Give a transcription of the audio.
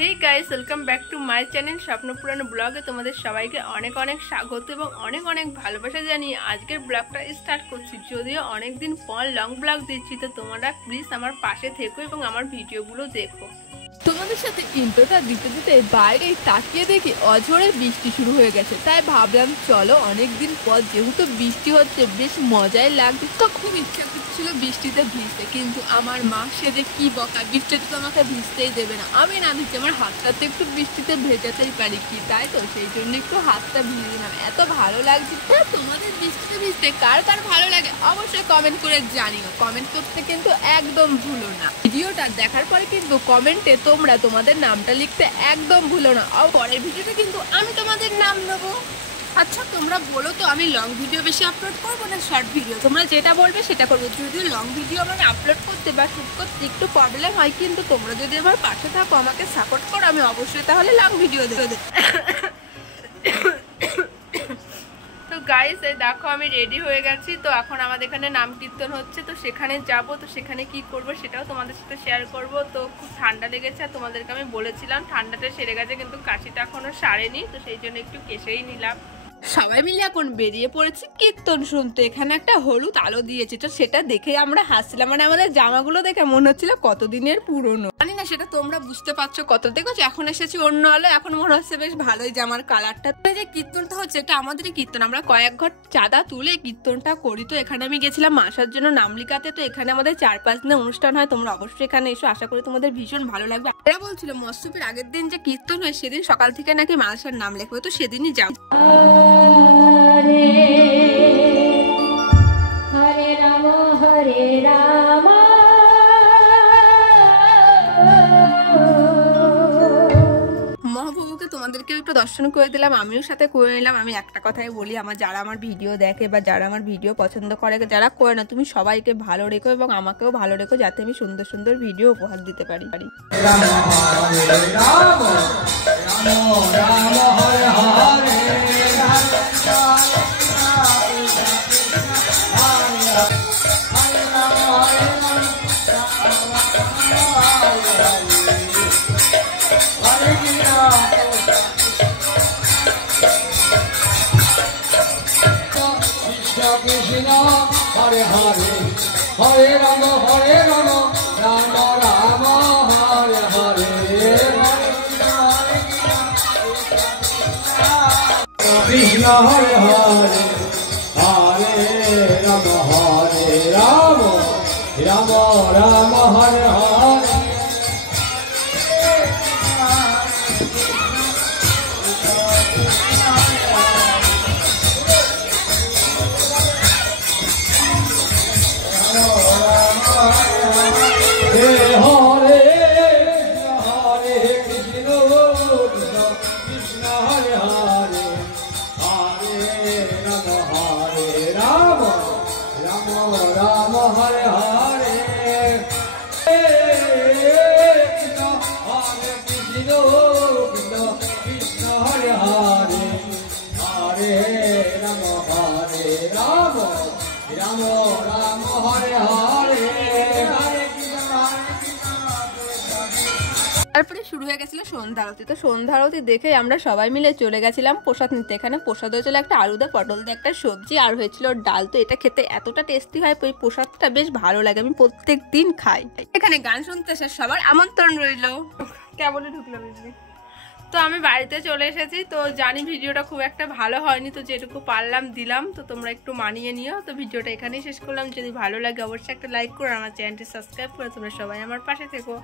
Hey guys, welcome back to my channel Swapnapuran ব্লগে তোমাদের সবাইকে অনেক অনেক স্বাগত এবং অনেক অনেক ভালোবাসা জানিয়ে আজকের ব্লগটা স্টার্ট করছি। যদিও অনেক দিন পর লং ব্লগ দিচ্ছি, তো তোমরা প্লিজ আমার পাশে থেকো এবং আমার ভিডিওগুলো দেখো। তোমাদের সাথে ইন্ট্রোটা দিতে দিতে বাইরে তাকিয়ে দেখি অঝরে বৃষ্টি শুরু হয়ে গেছে। তাই ভাবলাম চলো, অনেকদিন পর যেহেতু বৃষ্টি হচ্ছে বেশ মজাই লাগছে, তো খুব ইচ্ছা করছিল বৃষ্টিতে ভিজতে। কিন্তু আমার মা সে যে কি বকা, বৃষ্টিতে তো আমাকে ভিজতেই দেবে না। আমি না ভিজছি, আমার হাতটাতে একটু বৃষ্টিতে ভেজাতেই পারি কি, তাই তো সেই জন্য একটু হাতটা ভিজে দিলাম। এত ভালো লাগছে। তোমাদের বৃষ্টিতে ভিজতে কার কার ভালো লাগে অবশ্যই কমেন্ট করে জানিও। কমেন্ট করতে কিন্তু একদম ভুলো না। ভিডিওটা দেখার পরে কিন্তু কমেন্টে তোমরা তোমাদের নামটা লিখতে একদম ভুলো না। আর পরের ভিডিওটা কিন্তু আমি তোমাদের নাম নেবো। আচ্ছা তোমরা বলো তো, আমি লং ভিডিও বেশি আপলোড করবো না শর্ট ভিডিও? তোমরা যেটা বলবে সেটা করবো। যদিও লং ভিডিও আমার আপলোড করতে বা শুট করতে একটু প্রবলেম হয়, কিন্তু তোমরা যদি আমার পাশে থাকো, আমাকে সাপোর্ট করো, আমি অবশ্যই তাহলে লং ভিডিও দেবো। তো গাইস, এই দেখো আমি রেডি হয়ে গেছি। তো এখন আমাদের এখানে নাম কীর্তন হচ্ছে, তো সেখানে যাব। তো সেখানে কি করব সেটাও তোমাদের সাথে শেয়ার করব। তো খুব ঠান্ডা লেগেছে, আর তোমাদেরকে আমি বলেছিলাম ঠান্ডাটা সেরে গেছে, কিন্তু কাশিটা এখনো সারেনি। তো সেই জন্য একটু কেসেই নিলাম। সবাই মিলে এখন বেরিয়ে পড়েছি কীর্তন শুনতে। এখানে একটা হলুদ আলো দিয়েছে, তো সেটা দেখে আমরা হাসছিলাম। মানে আমাদের জামাগুলো দেখে মনে হচ্ছিল কতদিনের পুরনো। জানি না সেটা তোমরা বুঝতে পারছো কত দেখছো। এখন এসেছি অন্য আলো, এখন মনে হচ্ছে বেশ ভালোই জামার কালারটা। যে কীর্তনটা হচ্ছে এটা আমাদেরই কীর্তন, আমরা কয়েক ঘর চাঁদা তুলে কীর্তনটা করি। তো এখানে আমি গেছিলাম মাসার জন্য নাম লিখাতে। তো এখানে আমাদের 4-5 দিনের অনুষ্ঠান হয়, তোমরা অবশ্যই এখানে এসো। আশা করি তোমাদের ভীষণ ভালো লাগবে। এরা বলছিল মৎস্যপীর আগের দিন যে কীর্তন হয় সেদিন সকাল থেকে নাকি মাসার নাম লেখবে, তো সেদিনই যাও। হরে রাম হরে রাম। মহাপ্রভুকে তোমাদেরকে একটু দর্শন করে দিলাম, আমিও সাথে করে নিলাম। আমি একটা কথাই বলি, যারা আমার ভিডিও দেখে বা যারা আমার ভিডিও পছন্দ করে, যারা করে না, তুমি সবাইকে ভালো রেখো এবং আমাকেও ভালো রেখো, যাতে আমি সুন্দর সুন্দর ভিডিও উপহার দিতে পারি। রাম হরে রাম, রাম রাম হরে হরে, কৃষ্ণ হরে হরে, হরে রাম রাম রাম হরে হরে, কৃষ্ণ হরে হরে, হরে রাম রাম রাম হরে হরে। হরে হরে কৃষ্ণ কৃষ্ণ কৃষ্ণ হরে হরে, হরে রাম রাম রাম হরে হরে, কৃষ্ণ হরে কৃষ্ণ কৃষ্ণ কৃষ্ণ হরে হরে, হরে রাম রাম রাম হরে হরে। তারপরে শুরু হয়ে গেছিল সন্ধ্যা আরতি। তো সন্ধ্যা আরতি দেখে আমরা সবাই মিলে চলে গেছিলাম প্রসাদ নিতে। এখানে প্রসাদ হয়েছিল একটা আলুদা পটল দিয়ে একটা সবজি, আর হয়েছিল ডাল। তো এটা খেতে এতটা টেস্টি হয়, ওই প্রসাদটা বেশ ভালো লাগে, আমি প্রত্যেক দিন খাই। এখানে গান শুনতে এসে সবার আমন্ত্রণ রইল। কেবলই ঢুকলাম। তো আমি বাড়িতে চলে এসেছি। তো জানি ভিডিওটা খুব একটা ভালো হয়নি, তো যেটুকু পারলাম দিলাম। তো তোমরা একটু মানিয়ে নিও। তো ভিডিওটা এখানেই শেষ করলাম। যদি ভালো লাগে অবশ্যই একটা লাইক করো, আমার চ্যানেলটি সাবস্ক্রাইব করে তোমরা সবাই আমার পাশে থেকো।